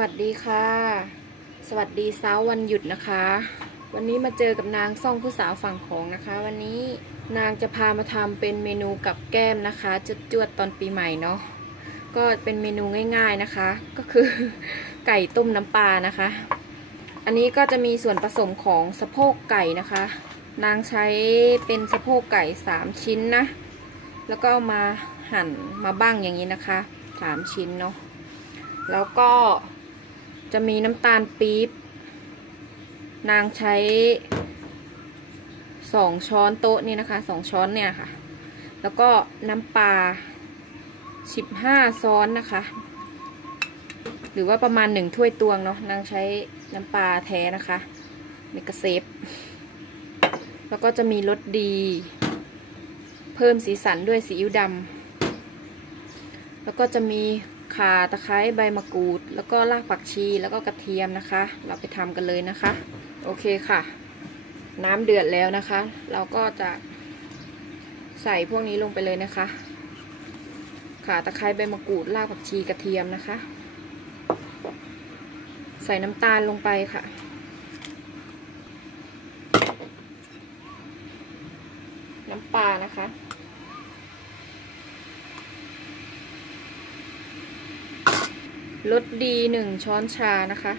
วัสดีค่ะ สวัสดีเช้าวันหยุดนะคะ วันนี้มาเจอกับนางซ่องผู้สาวฝั่งของนะคะ วันนี้นางจะพามาทำเป็นเมนูกับแก้มนะคะจุดจวดตอนปีใหม่เนาะก็เป็นเมนูง่าย ๆนะคะ ก็คือไก่ต้มน้ำปลานะคะ อันนี้ก็จะมีส่วนผสมของสะโพกไก่นะคะ นางใช้เป็นสะโพกไก่สามชิ้นนะ แล้วก็ามาหั่นมาบ้างอย่างนี้นะคะสามชิ้นเนาะแล้วก็ จะมีน้ำตาลปี๊บ นางใช้สองช้อนโต๊ะนี่นะคะสองช้อนเนี่ยค่ะ แล้วก็น้ำปลาสิบห้าซ้อนนะคะ หรือว่าประมาณหนึ่งถ้วยตวงเนาะนางใช้น้ำปลาแท้นะคะเมกะเซฟ แล้วก็จะมีรสดี เพิ่มสีสันด้วยซีอิ๊วดำแล้วก็จะมี ข่าตะไคร้ใบมะกรูด แล้วก็รากผักชีแล้วก็กระเทียมนะคะ เราไปทำกันเลยนะคะ โอเคค่ะ น้ำเดือดแล้วนะคะ เราก็จะใส่พวกนี้ลงไปเลยนะคะข่าตะไคร้ใบมะกรูดรากผักชีกระเทียมนะคะ ใส่น้ำตาลลงไปค่ะน้ำปลานะคะ รสดีหนึ่งช้อนชานะคะ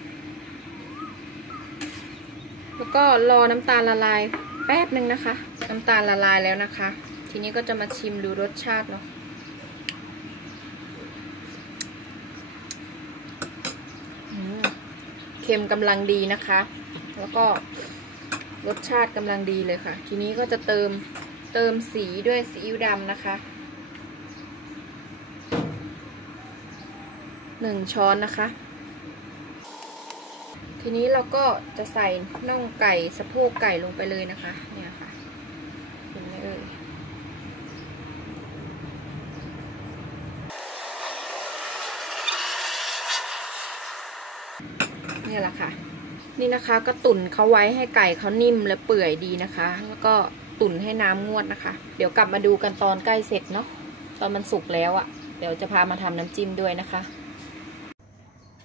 แล้วก็รอน้ำตาลละลายแป๊บหนึ่งนะคะ น้ำตาลละลายแล้วนะคะ ทีนี้ก็จะมาชิมดูรสชาติเนาะเค็มกำลังดีนะคะ แล้วก็รสชาติกำลังดีเลยค่ะ ทีนี้ก็จะเติมเติมสีด้วยซีอิ๊วดำนะคะ หนึ่งช้อนนะคะ ทีนี้เราก็จะใส่น่องไก่สะโพกไก่ลงไปเลยนะคะ เนี่ยค่ะเห็นไหมเอ่ยเนี่ยแหละค่ะ นี่นะคะก็ตุ๋นเขาไว้ให้ไก่เขานิ่มและเปื่อยดีนะคะ แล้วก็ตุ๋นให้น้ำงวดนะคะ เดี๋ยวกลับมาดูกันตอนใกล้เสร็จเนาะ ตอนมันสุกแล้วอะ่ะ เดี๋ยวจะพามาทำน้ำจิ้มด้วยนะคะ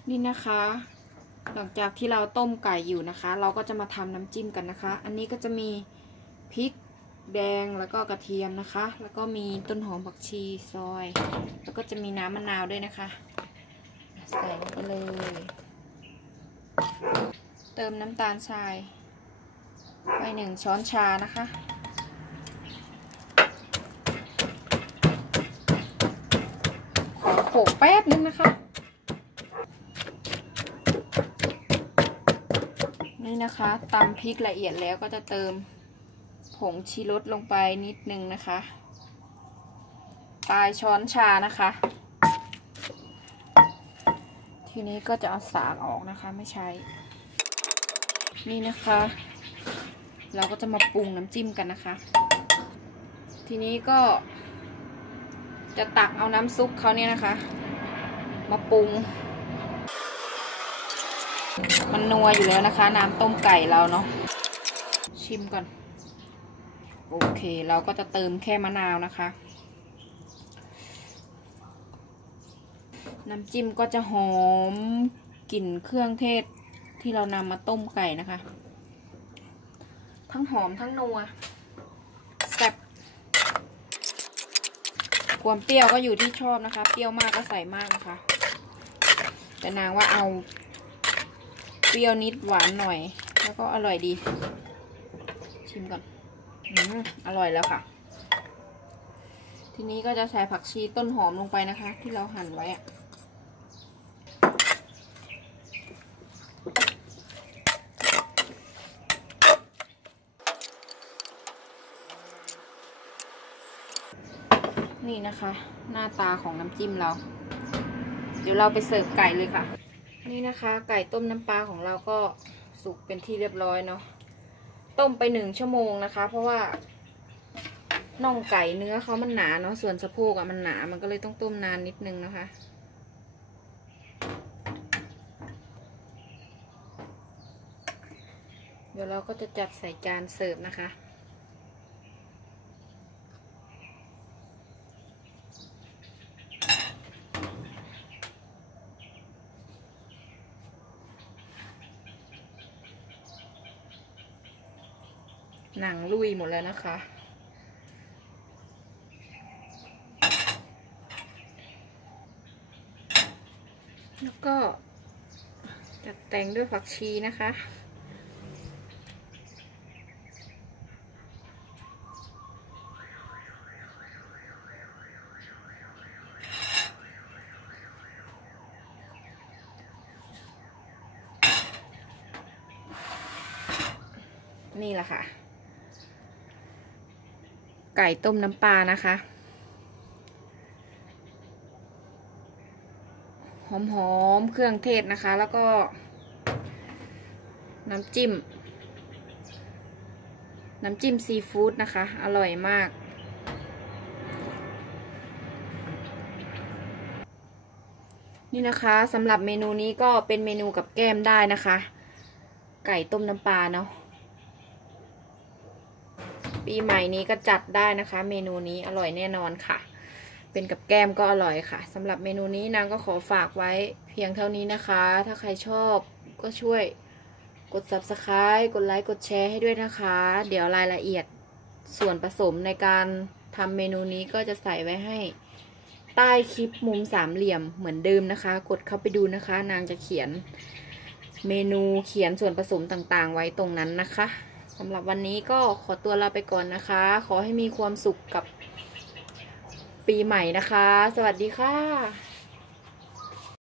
นี่นะคะ หลังจากที่เราต้มไก่อยู่นะคะ เราก็จะมาทำน้ำจิ้มกันนะคะ อันนี้ก็จะมีพริกแดงแล้วก็กระเทียมนะคะ แล้วก็มีต้นหอมผักชีซอย แล้วก็จะมีน้ำมะนาวด้วยนะคะ ใส่ลงไปเลย เติมน้ำตาลทราย ไปหนึ่งช้อนชานะคะ ขอโขกแป๊บนึงนะคะ นี่นะคะตำพริกละเอียดแล้วก็จะเติมผงชีรสลงไปนิดนึงนะคะ ปลายช้อนชานะคะ ทีนี้ก็จะเอาสากออกนะคะไม่ใช้ นี่นะคะ เราก็จะมาปรุงน้ำจิ้มกันนะคะ ทีนี้ก็ จะตักเอาน้ำซุปเขาเนี่ยนะคะ มาปรุง มันนัวอยู่แล้วนะคะ น้ำต้มไก่เราเนาะชิมก่อน โอเค เราก็จะเติมแค่มะนาวนะคะ น้ำจิ้มก็จะหอมกลิ่นเครื่องเทศที่เรานำมาต้มไก่นะคะ ทั้งหอมทั้งนัวแซ่บความเปรี้ยวก็อยู่ที่ชอบนะคะ เปรี้ยวมากก็ใส่มากนะคะ แต่นางว่าเอา เปรี้ยวนิดหวานหน่อย แล้วก็อร่อยดี ชิมก่อนอืมอร่อยแล้วค่ะ ทีนี้ก็จะใส่ผักชีต้นหอมลงไปนะคะ ที่เราหั่นไว้อะนี่นะคะ หน้าตาของน้ำจิ้มเรา เดี๋ยวเราไปเสิร์ฟไก่เลยค่ะ นี่นะคะ ไก่ต้มน้ำปลาของเราก็สุกเป็นที่เรียบร้อยเนาะต้มไปหนึ่งชั่วโมงนะคะ เพราะว่าน่องไก่เนื้อเขามันหนาเนาะส่วนสะโพกอะมันหนามันก็เลยต้องต้มนานนิดนึงนะคะ เดี๋ยวเราก็จะจัดใส่จานเสิร์ฟนะคะ หนังลุยหมดแล้วนะคะ แล้วก็จัดแต่งด้วยผักชีนะคะนี่แหละค่ะ ไก่ต้มน้ำปลานะคะ หอมๆ เครื่องเทศนะคะ แล้วก็ น้ำจิ้ม น้ำจิ้มซีฟู้ดนะคะ อร่อยมาก นี่นะคะสำหรับเมนูนี้ก็เป็นเมนูกับแก้มได้นะคะ ไก่ต้มน้ำปลาเนาะ ปีใหม่นี้ก็จัดได้นะคะ เมนูนี้อร่อยแน่นอนค่ะ เป็นกับแก้มก็อร่อยค่ะสำหรับเมนูนี้นางก็ขอฝากไว้เพียงเท่านี้นะคะ ถ้าใครชอบก็ช่วยกด subscribe กดไลค์ กดแชร์ให้ด้วยนะคะ เดี๋ยวรายละเอียดส่วนผสมในการทำเมนูนี้ก็จะใส่ไว้ให้ใต้คลิปมุมสามเหลี่ยมเหมือนเดิมนะคะ กดเข้าไปดูนะคะ นางจะเขียนเมนูเขียนส่วนผสมต่างๆ ไว้ตรงนั้นนะคะ สำหรับวันนี้ก็ขอตัวลาไปก่อนนะคะ ขอให้มีความสุขกับปีใหม่นะคะ สวัสดีค่ะ